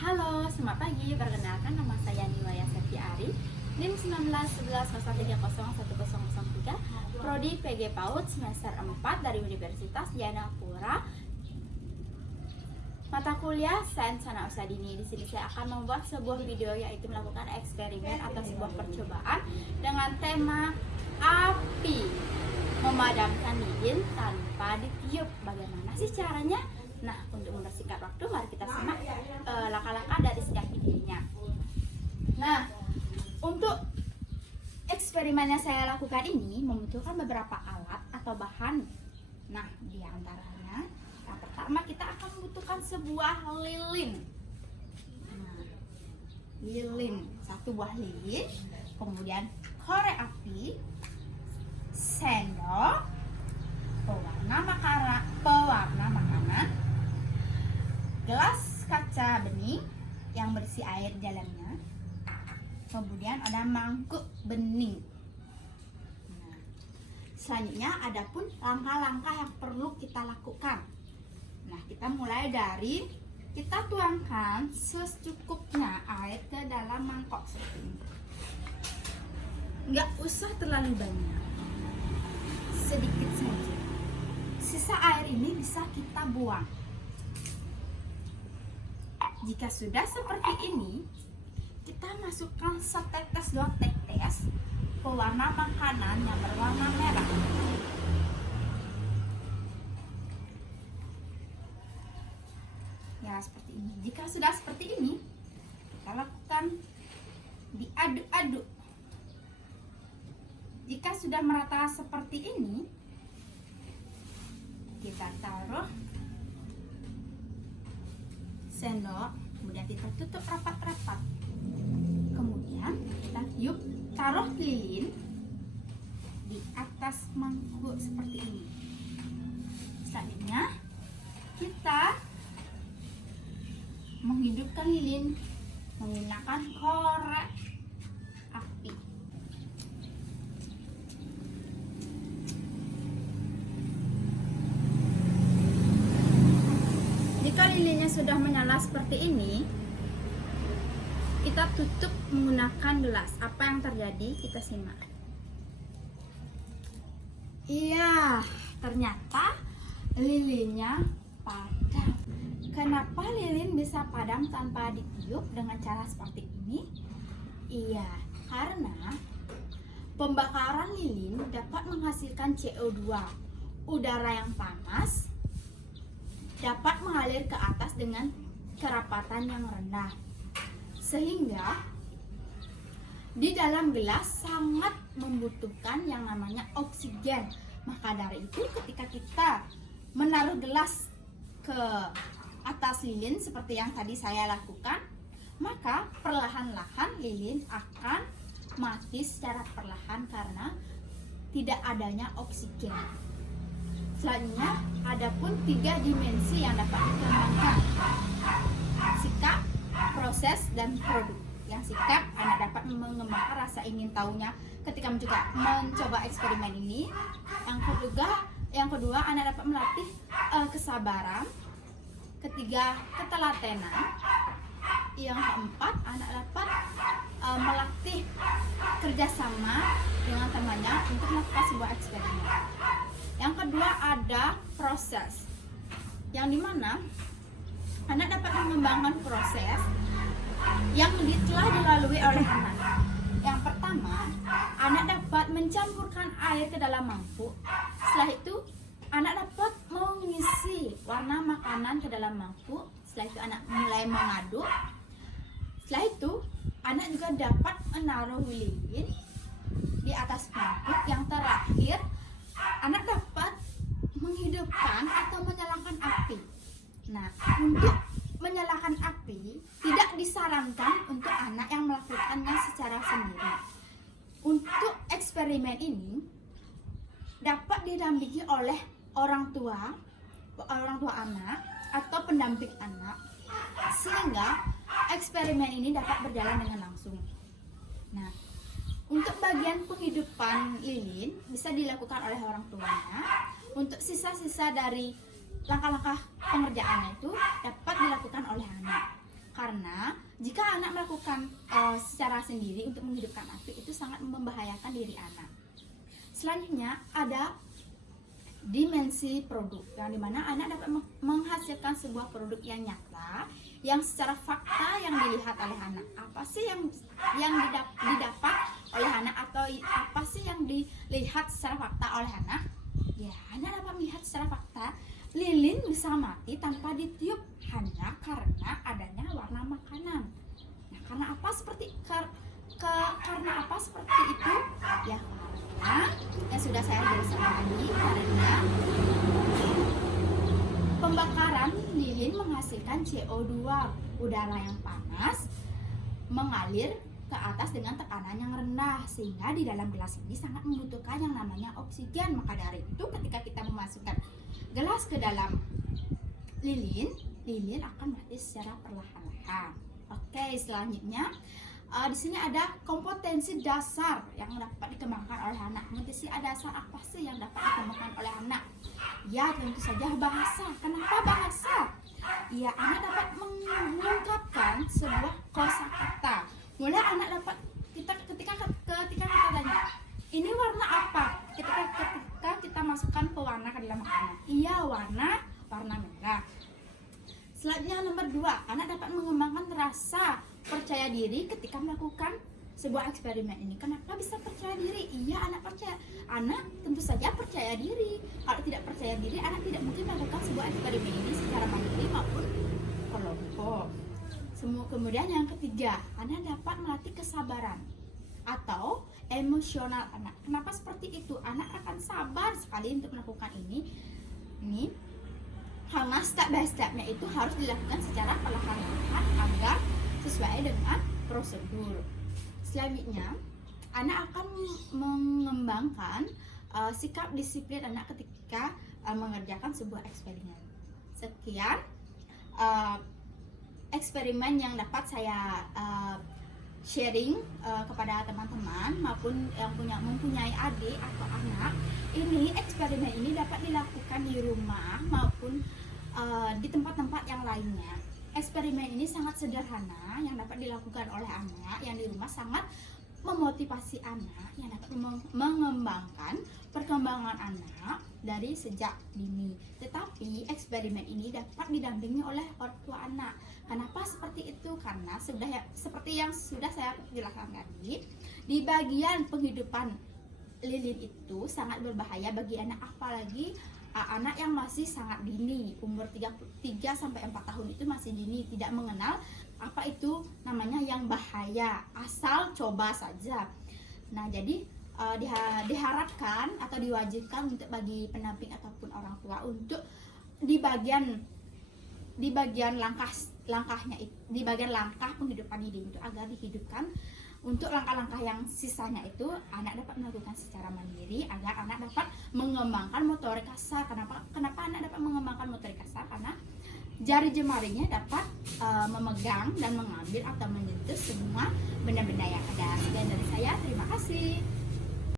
Halo, selamat pagi. Perkenalkan, nama saya Niwaya Septiari, NIM 191101301003, Prodi PG PAUD semester 4 dari Universitas Dianapura. Mata kuliah Sains Anak Usaha Dini. Di sini saya akan membuat sebuah video, yaitu melakukan eksperimen atau sebuah percobaan dengan tema api, memadamkan lilin tanpa ditiup. Bagaimana sih caranya? Nah, untuk mempersingkat waktu, mari kita simak langkah-langkah dari setiap videonya. Nah, untuk eksperimen yang saya lakukan ini membutuhkan beberapa alat atau bahan. Nah, di antaranya yang pertama kita akan membutuhkan sebuah lilin. Nah, lilin, satu buah lilin, kemudian korek api, sendok, pewarna makanan, gelas kaca bening yang berisi air di dalamnya, kemudian ada mangkuk bening. Nah, selanjutnya ada pun langkah-langkah yang perlu kita lakukan. Nah, kita mulai dari kita tuangkan secukupnya air ke dalam mangkok seperti ini. Nggak usah terlalu banyak, sedikit saja. Sisa air ini bisa kita buang. Jika sudah seperti ini, kita masukkan setetes 2 tetes pewarna makanan yang berwarna merah. Ya, seperti ini. Jika sudah seperti ini, kita lakukan diaduk-aduk. Jika sudah merata seperti ini, kita taruh sendok, kemudian kita tutup rapat-rapat. Kemudian kita taruh lilin di atas mangkuk seperti ini. Selanjutnya kita menghidupkan lilin menggunakan korek api. Jika lilinnya sudah menyala seperti ini, kita tutup menggunakan gelas. Apa yang terjadi? Kita simak. Iya, ternyata lilinnya padam. Kenapa lilin bisa padam tanpa ditiup dengan cara seperti ini? Iya, karena pembakaran lilin dapat menghasilkan CO2. Udara yang panas dapat mengalir ke atas dengan kerapatan yang rendah, sehingga di dalam gelas sangat membutuhkan yang namanya oksigen. Maka dari itu, ketika kita menaruh gelas ke atas lilin seperti yang tadi saya lakukan, maka perlahan-lahan lilin akan mati secara perlahan karena tidak adanya oksigen. Selanjutnya, ada pun 3 dimensi yang dapat dikembangkan: sikap, proses, dan produk. Yang sikap, anak dapat mengembangkan rasa ingin tahunya ketika mencoba eksperimen ini. Yang kedua, anak dapat melatih kesabaran. Ketiga, ketelatenan. Yang keempat, anak dapat melatih kerjasama dengan temannya untuk melakukan sebuah eksperimen. Yang kedua ada proses, yang dimana anak dapat mengembangkan proses yang telah dilalui oleh anak. Yang pertama, anak dapat mencampurkan air ke dalam mangkuk. Setelah itu, anak dapat mengisi warna makanan ke dalam mangkuk. Setelah itu, anak mulai mengaduk. Setelah itu, anak juga dapat menaruh lilin di atas mangkuk. Yang terakhir, anak dapat menghidupkan atau menyalakan api. Nah, untuk menyalakan api tidak disarankan untuk anak yang melakukannya secara sendiri. Untuk eksperimen ini dapat didampingi oleh orang tua anak atau pendamping anak, sehingga eksperimen ini dapat berjalan dengan langsung. Nah, untuk bagian penghidupan lilin bisa dilakukan oleh orang tuanya. Untuk sisa-sisa dari langkah-langkah pengerjaannya itu dapat dilakukan oleh anak. Karena jika anak melakukan secara sendiri untuk menghidupkan api, itu sangat membahayakan diri anak. Selanjutnya ada dimensi produk, yang dimana anak dapat menghasilkan sebuah produk yang nyata, yang secara fakta yang dilihat oleh anak. Apa sih yang didapat oleh anak, atau apa sih yang dilihat secara fakta oleh anak? Ya, anak dapat melihat secara fakta lilin bisa mati tanpa ditiup hanya karena adanya warna makanan. Nah, karena apa seperti karena apa seperti itu? Ya, karena yang sudah saya jelaskan tadi, karena pembakaran lilin menghasilkan CO2, udara yang panas mengalir ke atas dengan tekanan yang rendah, sehingga di dalam gelas ini sangat membutuhkan yang namanya oksigen. Maka dari itu ketika kita memasukkan gelas ke dalam lilin akan mati secara perlahan-lahan. Oke, selanjutnya di sini ada kompetensi dasar yang dapat dikembangkan oleh anak. Kompetensi dasar apa sih yang dapat dikembangkan oleh anak? Ya, tentu saja bahasa. Kenapa bahasa? Ya, anak dapat mengungkapkan sebuah kosakata. Mulai anak dapat ketika kita tanya, ini warna apa? Ketika kita masukkan pewarna ke dalam makanan. Iya, warna merah. Selanjutnya nomor 2, anak dapat mengembangkan rasa percaya diri ketika melakukan sebuah eksperimen ini. Kenapa bisa percaya diri? Iya, anak tentu saja percaya diri. Kalau tidak percaya diri, anak tidak mungkin melakukan sebuah eksperimen ini secara mandiri maupun kelompok. Kemudian yang ketiga, anak dapat melatih kesabaran atau emosional anak. Kenapa seperti itu? Anak akan sabar sekali untuk melakukan ini karena step by stepnya itu harus dilakukan secara perlahan-lahan agar sesuai dengan prosedur. Selanjutnya, anak akan mengembangkan sikap disiplin anak ketika mengerjakan sebuah eksperimen. Sekian eksperimen yang dapat saya sharing kepada teman-teman maupun yang mempunyai adik atau anak. Ini eksperimen ini dapat dilakukan di rumah maupun di tempat-tempat yang lainnya. Eksperimen ini sangat sederhana yang dapat dilakukan oleh anak yang di rumah, sangat memotivasi anak yang dapat mengembangkan perkembangan anak dari sejak dini. Tetapi eksperimen ini dapat didampingi oleh orang tua anak. Kenapa seperti itu? Karena seperti yang sudah saya jelaskan tadi, di bagian penghidupan lilin itu sangat berbahaya bagi anak, apalagi anak yang masih sangat dini, umur 3 sampai 4 tahun itu masih dini, tidak mengenal apa itu namanya yang bahaya, asal coba saja. Nah, jadi diharapkan atau diwajibkan untuk bagi pendamping ataupun orang tua untuk di bagian langkah penghidupan lilin itu agar dihidupkan. Untuk langkah-langkah yang sisanya itu anak dapat melakukan secara mandiri agar anak dapat mengembangkan motorik kasar. Kenapa anak dapat mengembangkan motorik kasar? Karena jari jemarinya dapat memegang dan mengambil atau menyentuh semua benda-benda yang ada. Sekian dari saya, terima kasih.